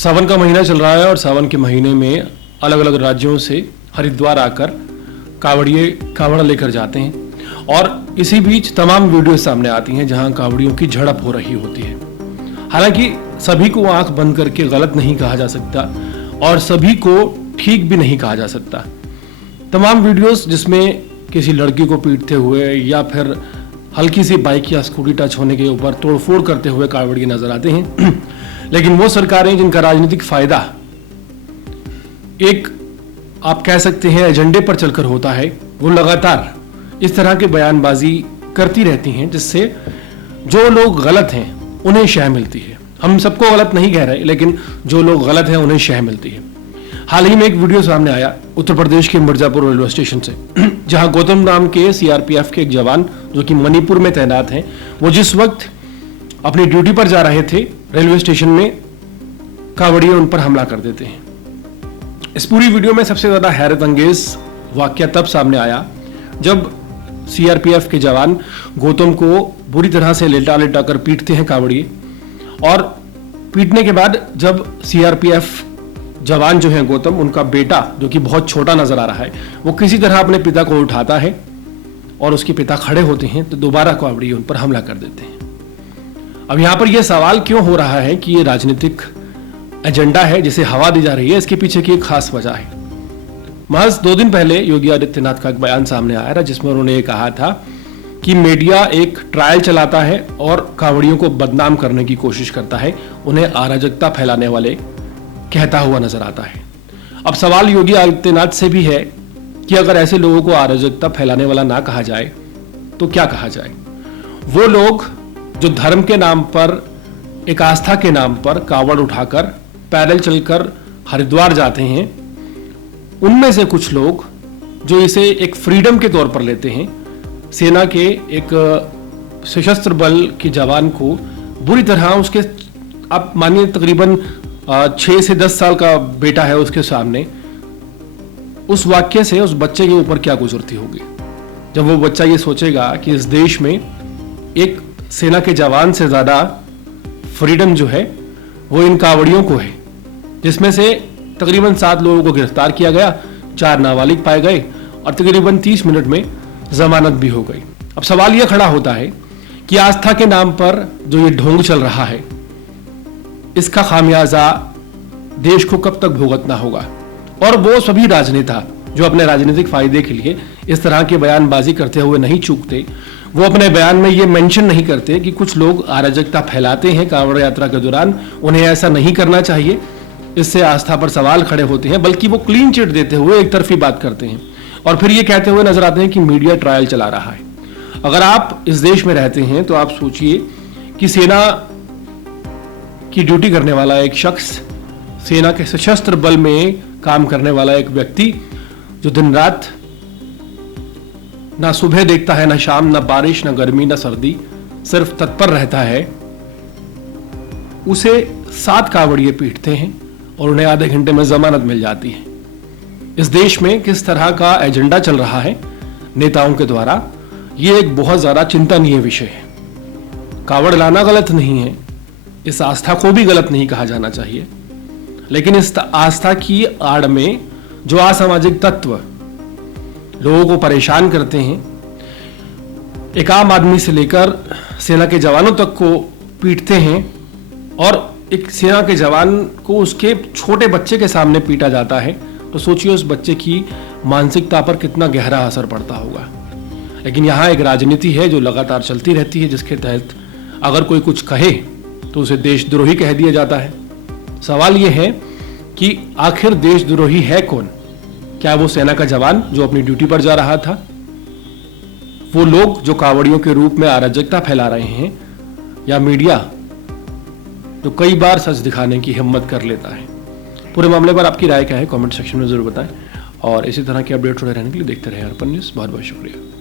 सावन का महीना चल रहा है और सावन के महीने में अलग अलग राज्यों से हरिद्वार आकर कावड़ लेकर जाते हैं और इसी बीच तमाम वीडियो सामने आती हैं जहां कावड़ियों की झड़प हो रही होती है। हालांकि सभी को आंख बंद करके गलत नहीं कहा जा सकता और सभी को ठीक भी नहीं कहा जा सकता। तमाम वीडियोस जिसमें किसी लड़की को पीटते हुए या फिर हल्की सी बाइक या स्कूटी टच होने के ऊपर तोड़फोड़ करते हुए कावड़िए नजर आते हैं लेकिन वो सरकारें जिनका राजनीतिक फायदा एक आप कह सकते हैं एजेंडे पर चलकर होता है, वो लगातार इस तरह के बयानबाजी करती रहती हैं जिससे जो लोग गलत हैं उन्हें शह मिलती है। हम सबको गलत नहीं कह रहे, लेकिन जो लोग गलत हैं उन्हें शह मिलती है। हाल ही में एक वीडियो सामने आया उत्तर प्रदेश के मिर्जापुर रेलवे स्टेशन से जहां गौतम नाम के सीआरपीएफ के एक जवान जो कि मणिपुर में तैनात हैं, वो जिस वक्त अपनी ड्यूटी पर जा रहे थे रेलवे स्टेशन में कावड़िए उन पर हमला कर देते हैं। इस पूरी वीडियो में सबसे ज्यादा हैरत अंगेज वाकया तब सामने आया जब सीआरपीएफ के जवान गौतम को बुरी तरह से लेटा लेटा कर पीटते हैं कावड़िए और पीटने के बाद जब सीआरपीएफ जवान जो है गौतम, उनका बेटा जो कि बहुत छोटा नजर आ रहा है, वो किसी तरह अपने पिता को उठाता है और उसके पिता खड़े होते हैं तो दोबारा कावड़िए उन पर हमला कर देते हैं। अब यहां पर यह सवाल क्यों हो रहा है कि ये राजनीतिक एजेंडा है जिसे हवा दी जा रही है, इसके पीछे की एक खास वजह है। महज 2 दिन पहले योगी आदित्यनाथ का एक बयान सामने आया था जिसमें उन्होंने ये कहा था कि मीडिया एक ट्रायल चलाता है और कावड़ियों को बदनाम करने की कोशिश करता है, उन्हें अराजकता फैलाने वाले कहता हुआ नजर आता है। अब सवाल योगी आदित्यनाथ से भी है कि अगर ऐसे लोगों को अराजकता फैलाने वाला ना कहा जाए तो क्या कहा जाए? वो लोग जो धर्म के नाम पर, एक आस्था के नाम पर कावड़ उठाकर पैदल चलकर हरिद्वार जाते हैं, उनमें से कुछ लोग जो इसे एक फ्रीडम के तौर पर लेते हैं, सेना के एक सशस्त्र बल के जवान को बुरी तरह उसके, आप मानिए तकरीबन 6 से 10 साल का बेटा है उसके सामने, उस वाक्य से उस बच्चे के ऊपर क्या गुजरती होगी जब वो बच्चा ये सोचेगा कि इस देश में एक सेना के जवान से ज्यादा फ्रीडम जो है वो इन कावड़ियों को है, जिसमें से तकरीबन 7 लोगों को गिरफ्तार किया गया, 4 नाबालिग पाए गए और तकरीबन 30 मिनट में जमानत भी हो गई। अब सवाल यह खड़ा होता है कि आस्था के नाम पर जो ये ढोंग चल रहा है, इसका खामियाजा देश को कब तक भुगतना होगा? और वो सभी राजनेता जो अपने राजनीतिक फायदे के लिए इस तरह की बयानबाजी करते हुए नहीं चूकते, वो अपने बयान में ये मेंशन नहीं करते कि कुछ लोग अराजकता फैलाते हैं कांवड़ यात्रा के दौरान, उन्हें ऐसा नहीं करना चाहिए, इससे आस्था पर सवाल खड़े होते हैं, बल्कि वो क्लीन चिट देते हुए एक तरफी बात करते हैं और फिर ये कहते हुए नजर आते हैं कि मीडिया ट्रायल चला रहा है। अगर आप इस देश में रहते हैं तो आप सोचिए कि सेना की ड्यूटी करने वाला एक शख्स, सेना के सशस्त्र बल में काम करने वाला एक व्यक्ति जो दिन रात ना सुबह देखता है, ना शाम, ना बारिश, ना गर्मी, ना सर्दी, सिर्फ तत्पर रहता है, उसे 7 कावड़िए पीटते हैं और उन्हें आधे घंटे में जमानत मिल जाती है। इस देश में किस तरह का एजेंडा चल रहा है नेताओं के द्वारा, यह एक बहुत ज्यादा चिंतनीय विषय है। कावड़ लाना गलत नहीं है, इस आस्था को भी गलत नहीं कहा जाना चाहिए, लेकिन इस आस्था की आड़ में जो असामाजिक तत्व लोगों को परेशान करते हैं, एक आम आदमी से लेकर सेना के जवानों तक को पीटते हैं और एक सेना के जवान को उसके छोटे बच्चे के सामने पीटा जाता है, तो सोचिए उस बच्चे की मानसिकता पर कितना गहरा असर पड़ता होगा। लेकिन यहाँ एक राजनीति है जो लगातार चलती रहती है, जिसके तहत अगर कोई कुछ कहे तो उसे देशद्रोही कह दिया जाता है। सवाल यह है कि आखिर देशद्रोही है कौन? क्या वो सेना का जवान जो अपनी ड्यूटी पर जा रहा था, वो लोग जो कावड़ियों के रूप में अराजकता फैला रहे हैं, या मीडिया जो कई बार सच दिखाने की हिम्मत कर लेता है? पूरे मामले पर आपकी राय क्या है कमेंट सेक्शन में जरूर बताएं और इसी तरह के अपडेट जुड़े रहने के लिए देखते रहे अर्पण न्यूज़। बहुत बहुत शुक्रिया।